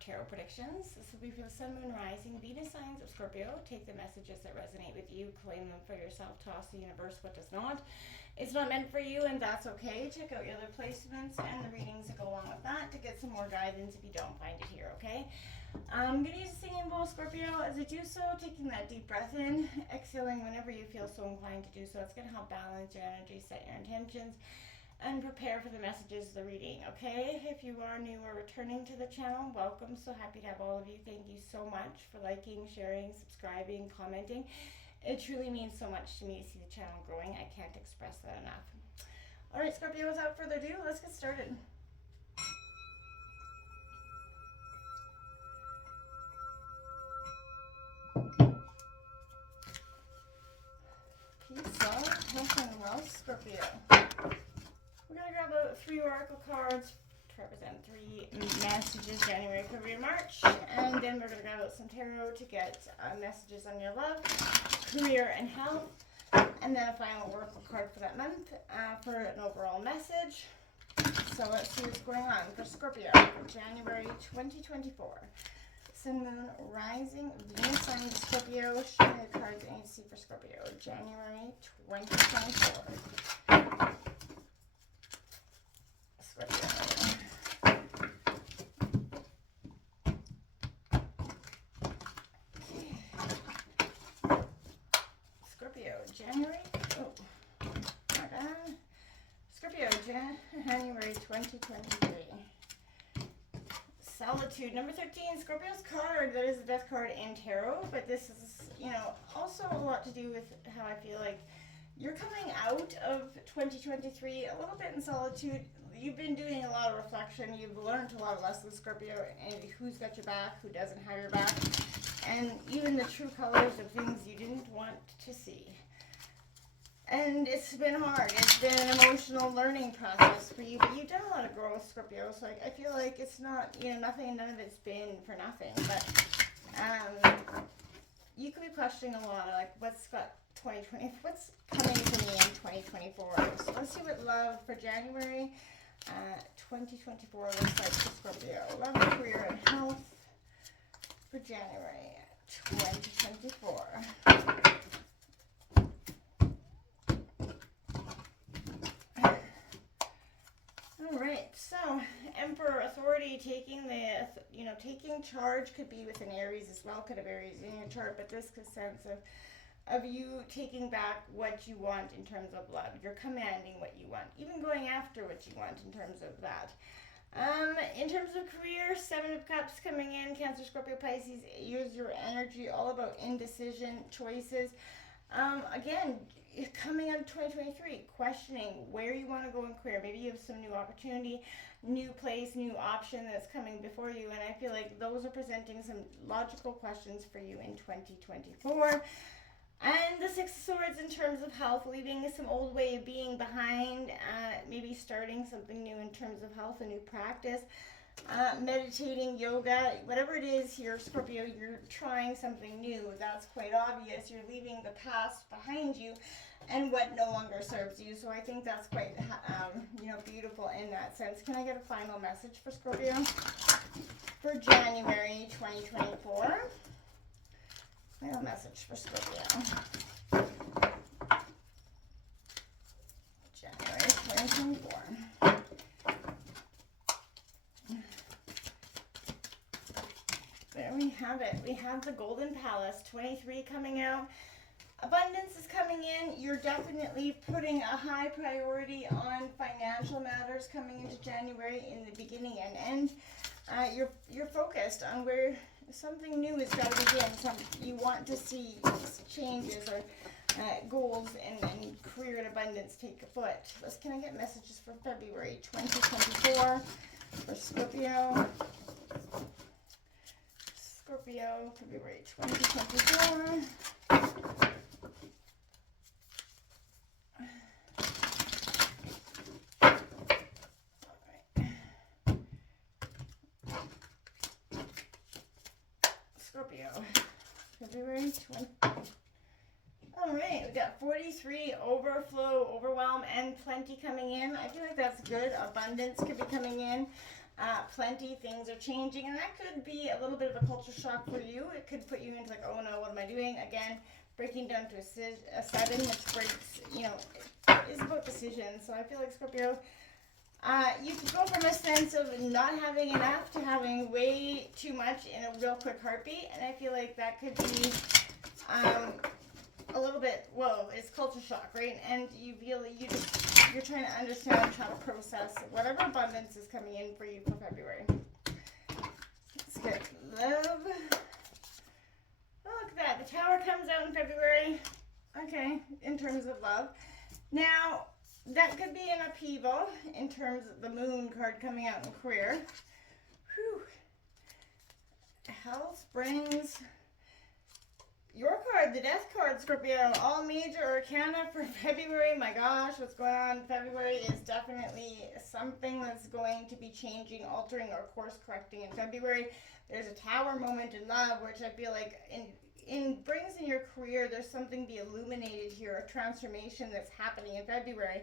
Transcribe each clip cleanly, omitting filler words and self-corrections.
tarot predictions. This will be for the Sun, Moon, Rising, Venus signs of Scorpio. Take the messages that resonate with you, claim them for yourself, toss the universe what does not. It's not meant for you, and that's okay. Check out your other placements and the readings that go along with that to get some more guidance if you don't find it here, okay? I'm going to use a singing bowl, Scorpio. As I do so, taking that deep breath in, exhaling whenever you feel so inclined to do so. It's going to help balance your energy, set your intentions, and prepare for the messages of the reading, okay? If you are new or returning to the channel, welcome. So happy to have all of you. Thank you so much for liking, sharing, subscribing, commenting. It truly means so much to me to see the channel growing. I can't express that enough. All right, Scorpio, without further ado, let's get started. Peace, love, health, and wealth, Scorpio. We're going to grab out 3 oracle cards to represent 3 messages, January, February, March. And then we're going to grab out some tarot to get messages on your love, career, and health. And then a final oracle card for that month for an overall message. So let's see what's going on for Scorpio for January 2024. Sun, Moon, Rising, Venus sign, Scorpio. Show me the cards I need to see for Scorpio, January 2024. Scorpio. Scorpio, January. Oh, my God. Scorpio, January 2023. Solitude, number 13, Scorpio's card. That is the death card in tarot, but this is, also a lot to do with how I feel like you're coming out of 2023 a little bit in solitude. You've been doing a lot of reflection. You've learned a lot of lessons, Scorpio, and who's got your back, who doesn't have your back, and even the true colors of things you didn't want to see. And it's been hard. It's been an emotional learning process for you, but you've done a lot of growth, Scorpio. So I feel like it's not, nothing, none of it's been for nothing. But you could be questioning a lot of like what's coming to me in 2024. So let's see what love for January 2024 looks like for Scorpio. Love, career, and health for January 2024. All right, so Emperor, authority, taking taking charge could be with an Aries as well, could have Aries in your chart, but this is a sense of you taking back what you want in terms of love. You're commanding what you want, even going after what you want in terms of that. In terms of career, 7 of Cups coming in, Cancer, Scorpio, Pisces, use your energy, all about indecision, choices. Again, coming out of 2023, questioning where you want to go in career. Maybe you have some new opportunity, new place, new option that's coming before you. And I feel like those are presenting some logical questions for you in 2024. And the 6 of Swords in terms of health, leaving some old way of being behind, maybe starting something new in terms of health, a new practice. Meditating, yoga, whatever it is here, Scorpio, you're trying something new. That's quite obvious. You're leaving the past behind you and what no longer serves you. So I think that's quite, beautiful in that sense. Can I get a final message for Scorpio for January 2024? Final message for Scorpio. January 2024. There we have it. We have the Golden Palace, 23 coming out. Abundance is coming in. You're definitely putting a high priority on financial matters coming into January in the beginning and end. You're focused on where something new has got to begin. You want to see changes or goals and career and abundance take a foot. Can I get messages for February 2024 for Scorpio? Scorpio, February 2024. Scorpio, February 20. All right, we got 43, overflow, overwhelm, and plenty coming in. I feel like that's good. Abundance could be coming in. Plenty things are changing, and that could be a little bit of a culture shock for you. It could put you into like, oh no, what am I doing? Again, breaking down to a 7, which breaks, you know, is about decisions. So I feel like Scorpio, you could go from a sense of not having enough to having way too much in a real quick heartbeat, and I feel like that could be a little bit, whoa, it's culture shock, right? And you feel like you're trying to understand how to process whatever abundance is coming in for you for February. Let's get love. Oh, look at that. The Tower comes out in February. Okay, in terms of love. Now, that could be an upheaval in terms of the Moon card coming out in career. Whew. Health brings your card, the Death card, Scorpio. All major arcana for February. My gosh, what's going on in February is definitely something that's going to be changing, altering, or course correcting in February. There's a Tower moment in love, which I feel like brings in your career, there's something be illuminated here, a transformation that's happening in February.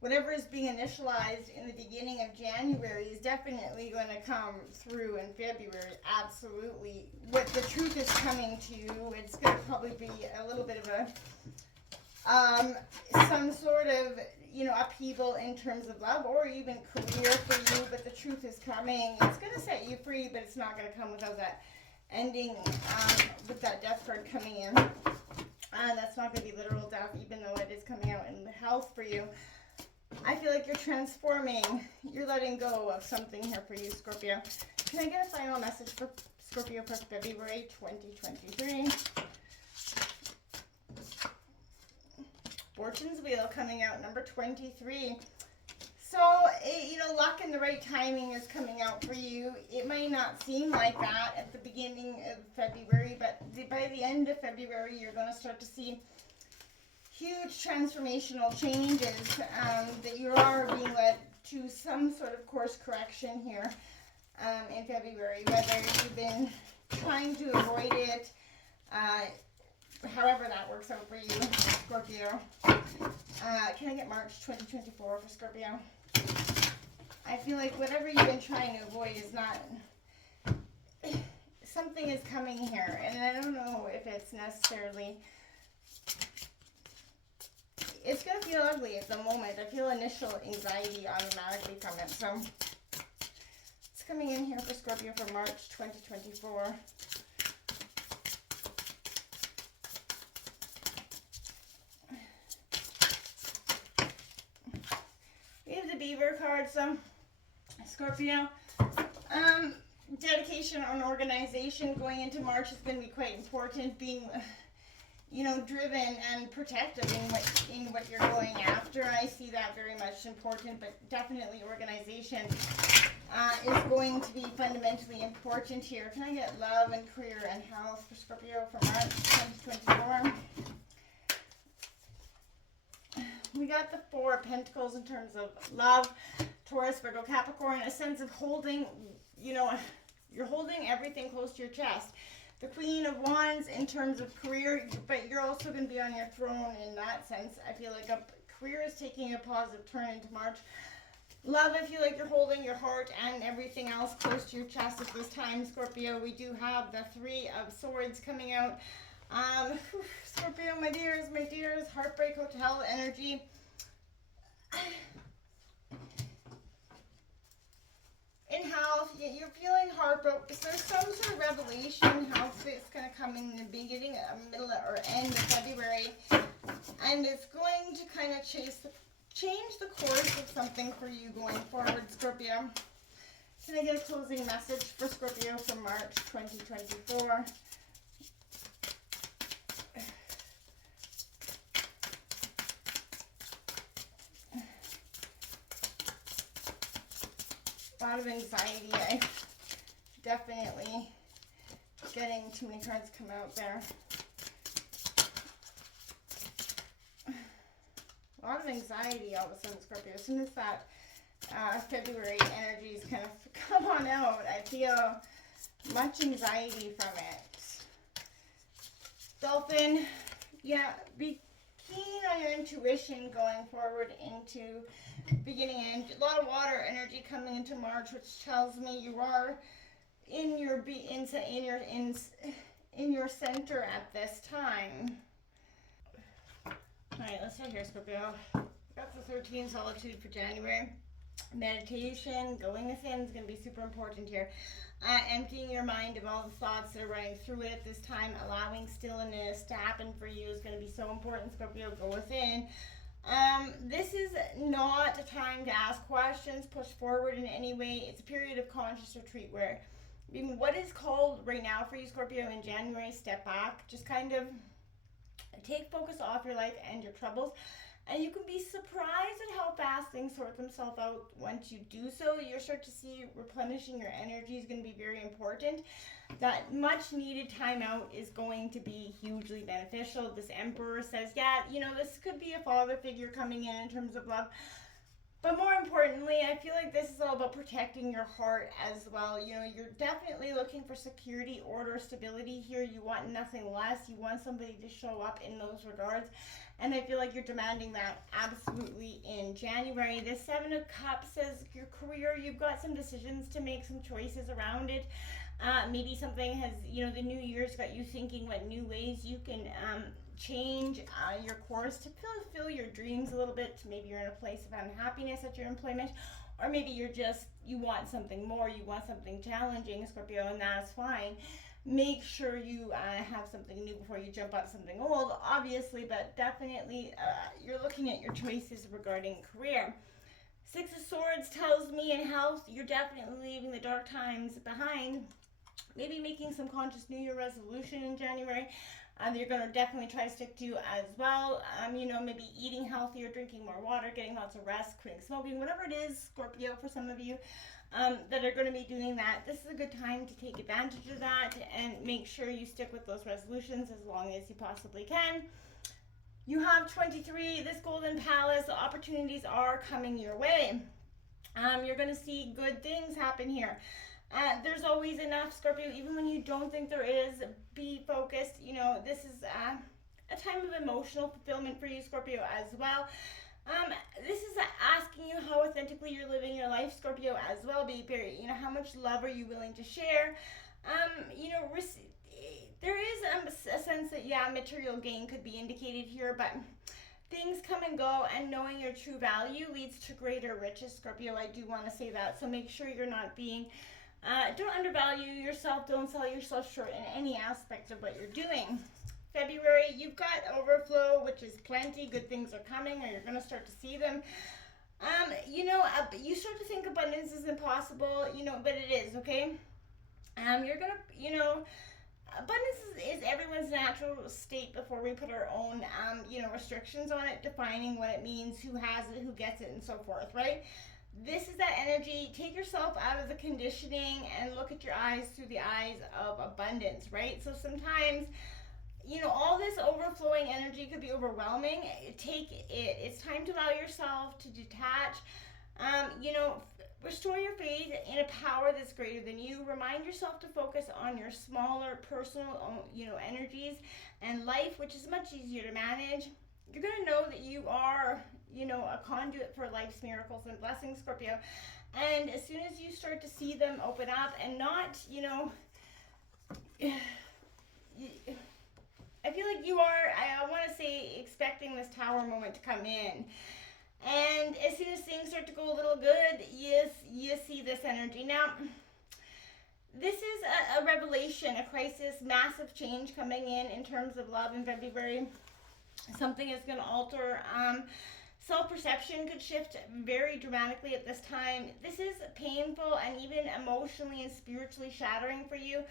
Whatever is being initialized in the beginning of January is definitely going to come through in February. Absolutely. What the truth is coming to you, it's going to probably be a little bit of a some sort of, you know, upheaval in terms of love or even career for you, but the truth is coming. It's going to set you free, but it's not going to come without that ending, with that Death card coming in. And that's not going to be literal death, even though it is coming out in the health for you. I feel like you're transforming, you're letting go of something here for you, Scorpio. Can I get a final message for Scorpio for February 2023? Fortune's Wheel coming out, number 23. So, you know, luck and the right timing is coming out for you. It may not seem like that at the beginning of February, but by the end of February, you're going to start to see huge transformational changes that you are being led to some sort of course correction here in February, whether you've been trying to avoid it, however that works out for you, Scorpio. Can I get March 2024 for Scorpio? I feel like whatever you've been trying to avoid is not, something is coming here, and I don't know if it's necessarily, it's going to feel ugly at the moment. I feel initial anxiety automatically from it. So it's coming in here for Scorpio for March 2024. We have the Beaver card. So Scorpio, dedication on organization going into March is going to be quite important. Being, you know, driven and protective in what you're going after. I see that very much important, but definitely organization is going to be fundamentally important here. Can I get love and career and health for Scorpio for March 2024? We got the Four of Pentacles in terms of love, Taurus, Virgo, Capricorn, a sense of holding, you know, you're holding everything close to your chest. The Queen of Wands in terms of career, but you're also going to be on your throne in that sense. I feel like a career is taking a positive turn into March. Love, I feel like you're holding your heart and everything else close to your chest at this time, Scorpio. We do have the Three of Swords coming out. Scorpio, my dears, Heartbreak Hotel energy. In health, you're feeling heartbroken. So there's some sort of revelation health that's going to come in the beginning, middle, or end of February. And it's going to kind of change the course of something for you going forward, Scorpio. Can I get a closing message for Scorpio for March 2024? A lot of anxiety. I definitely getting too many cards come out there. A lot of anxiety all of a sudden, Scorpio. As soon as that February energies kind of come on out, I feel much anxiety from it. Dolphin, yeah, be keen on your intuition going forward into beginning, and a lot of water energy coming into March, which tells me you are in your in your center at this time. All right, let's start here, Scorpio. Got the 13 solitude for January. Meditation, going within is going to be super important here. Emptying your mind of all the thoughts that are running through it at this time, allowing stillness to happen for you is going to be so important, Scorpio. Go within. This is not a time to ask questions, push forward in any way. It's a period of conscious retreat where, I mean, what is called right now for you, Scorpio, in January, step back. Just kind of take focus off your life and your troubles. And you can be surprised at how fast things sort themselves out once you do so. You'll start to see replenishing your energy is going to be very important. That much needed time out is going to be hugely beneficial. This Emperor says, yeah, you know, this could be a father figure coming in terms of love. But more importantly, I feel like this is all about protecting your heart as well. You know, you're definitely looking for security, order, stability here. You want nothing less. You want somebody to show up in those regards. And I feel like you're demanding that absolutely in January. The Seven of Cups says your career, you've got some decisions to make, some choices around it. Maybe something has, you know, the new year's got you thinking what new ways you can change your course to fulfill your dreams a little bit. Maybe you're in a place of unhappiness at your employment, or maybe you want something more, you want something challenging, Scorpio, and that's fine. Make sure you have something new before you jump on something old, obviously, but definitely you're looking at your choices regarding career. Six of Swords tells me in health, you're definitely leaving the dark times behind. Maybe making some conscious New Year resolution in January. You're going to definitely try to stick to as well. You know, maybe eating healthier, drinking more water, getting lots of rest, quitting smoking, whatever it is, Scorpio, for some of you that are going to be doing that. This is a good time to take advantage of that and make sure you stick with those resolutions as long as you possibly can. You have 23, this Golden Palace, opportunities are coming your way. You're going to see good things happen here. There's always enough, Scorpio, even when you don't think there is. Be focused. You know, this is a time of emotional fulfillment for you, Scorpio, as well. This is asking you how authentically you're living your life, Scorpio, as well. You know, how much love are you willing to share? You know, there is a sense that, yeah, material gain could be indicated here, but things come and go, and knowing your true value leads to greater riches, Scorpio. I do want to say that, so make sure you're not being don't undervalue yourself. Don't sell yourself short in any aspect of what you're doing. February, you've got overflow, which is plenty. Good things are coming, or you're going to start to see them. You know, you start to think abundance is impossible, you know, but it is, okay? You're going to, you know, abundance is everyone's natural state before we put our own, you know, restrictions on it, defining what it means, who has it, who gets it, and so forth, right? This is that energy. Take yourself out of the conditioning and look at your eyes through the eyes of abundance, right? So sometimes, you know, all this overflowing energy could be overwhelming. Take it. It's time to allow yourself to detach. You know, restore your faith in a power that's greater than you. Remind yourself to focus on your smaller personal, you know, energies and life, which is much easier to manage. You're going to know that you are, you know, a conduit for life's miracles and blessings, Scorpio. And as soon as you start to see them open up and not, you know, I feel like you are, I want to say, expecting this Tower moment to come in. And as soon as things start to go a little good, you see this energy. Now, this is a revelation, a crisis, massive change coming in terms of love in February. Something is going to alter. Self-perception could shift very dramatically at this time. This is painful and even emotionally and spiritually shattering for you.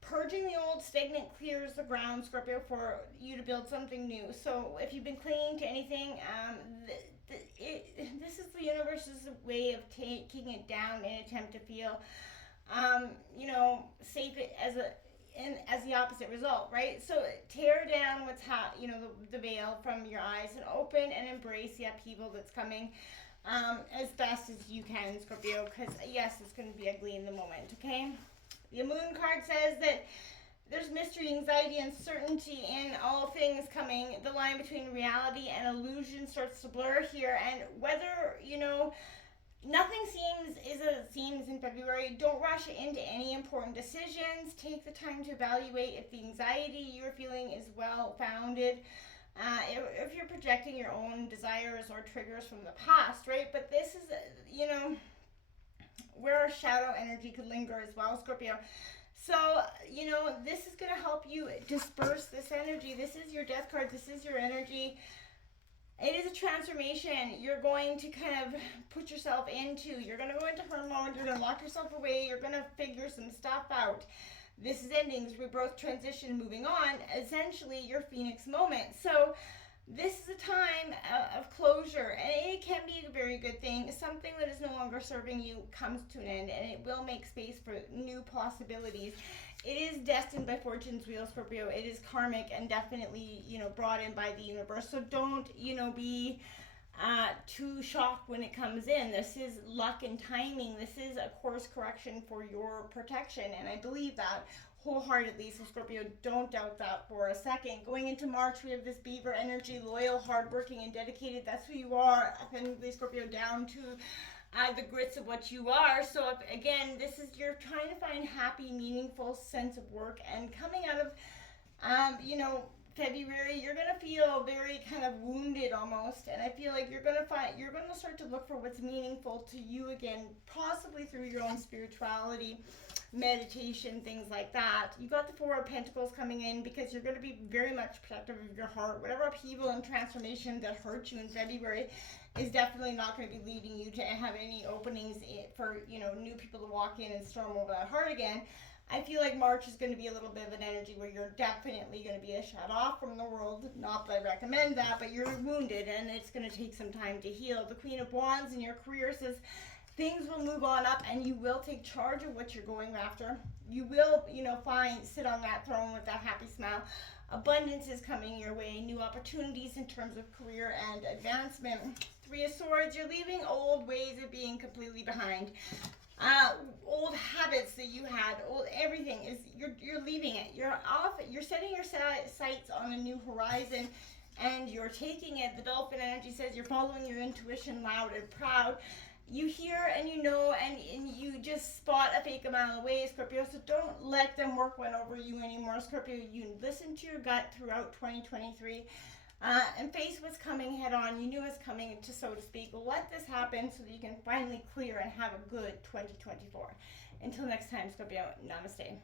Purging the old stagnant clears the ground, Scorpio, for you to build something new. So if you've been clinging to anything, this is the universe's way of taking it down in an attempt to feel, you know, safe as the opposite result, right? So tear down the veil from your eyes and open and embrace the upheaval that's coming as best as you can, Scorpio, because yes, it's going to be ugly in the moment, okay? The Moon card says that there's mystery, anxiety, uncertainty in all things coming. The line between reality and illusion starts to blur here, and whether, nothing seems in February. Don't rush into any important decisions. Take the time to evaluate if the anxiety you're feeling is well founded. If you're projecting your own desires or triggers from the past, right? But this is, where our shadow energy could linger as well, Scorpio. So, this is going to help you disperse this energy. This is your death card. This is your energy. It is a transformation you're going to kind of put yourself into. You're going to go into her mode. You're going to lock yourself away. You're going to figure some stuff out. This is endings, rebirth, transition, moving on. Essentially, your Phoenix moment. So this is a time of closure, and it can be a very good thing. Something that is no longer serving you comes to an end, and it will make space for new possibilities. It is destined by fortune's wheel, Scorpio. It is karmic and definitely, brought in by the universe. So don't, be too shocked when it comes in. This is luck and timing. This is a course correction for your protection, and I believe that wholeheartedly. So Scorpio, don't doubt that for a second. Going into March, we have this beaver energy, loyal, hardworking, and dedicated. That's who you are. Authentically, Scorpio, down to the grits of what you are. So again, this is, you're trying to find happy, meaningful sense of work, and coming out of February, you're going to feel very kind of wounded almost, and I feel like you're going to start to look for what's meaningful to you again, possibly through your own spirituality, meditation, things like that. You got the Four of Pentacles coming in because you're going to be very much protective of your heart. Whatever upheaval and transformation that hurt you in February is definitely not going to be leading you to have any openings for, new people to walk in and storm over that heart again. I feel like March is going to be a little bit of an energy where you're definitely going to be shut off from the world. Not that I recommend that, but you're wounded and it's going to take some time to heal. The Queen of Wands in your career says things will move on up and you will take charge of what you're going after. You will, sit on that throne with that happy smile. Abundance is coming your way. New opportunities in terms of career and advancement. Three of Swords, you're leaving old ways of being completely behind. Old habits that you had, everything is, you're leaving it. You're off. You're setting your sights on a new horizon, and you're taking it. The Dolphin energy says you're following your intuition loud and proud. You hear and you know, and you just spot a fake a mile away, Scorpio. So don't let them work one over you anymore, Scorpio. You listen to your gut throughout 2023. And face what's coming head on. You knew it was coming, so to speak. Let this happen so that you can finally clear and have a good 2024. Until next time, Scorpio, namaste.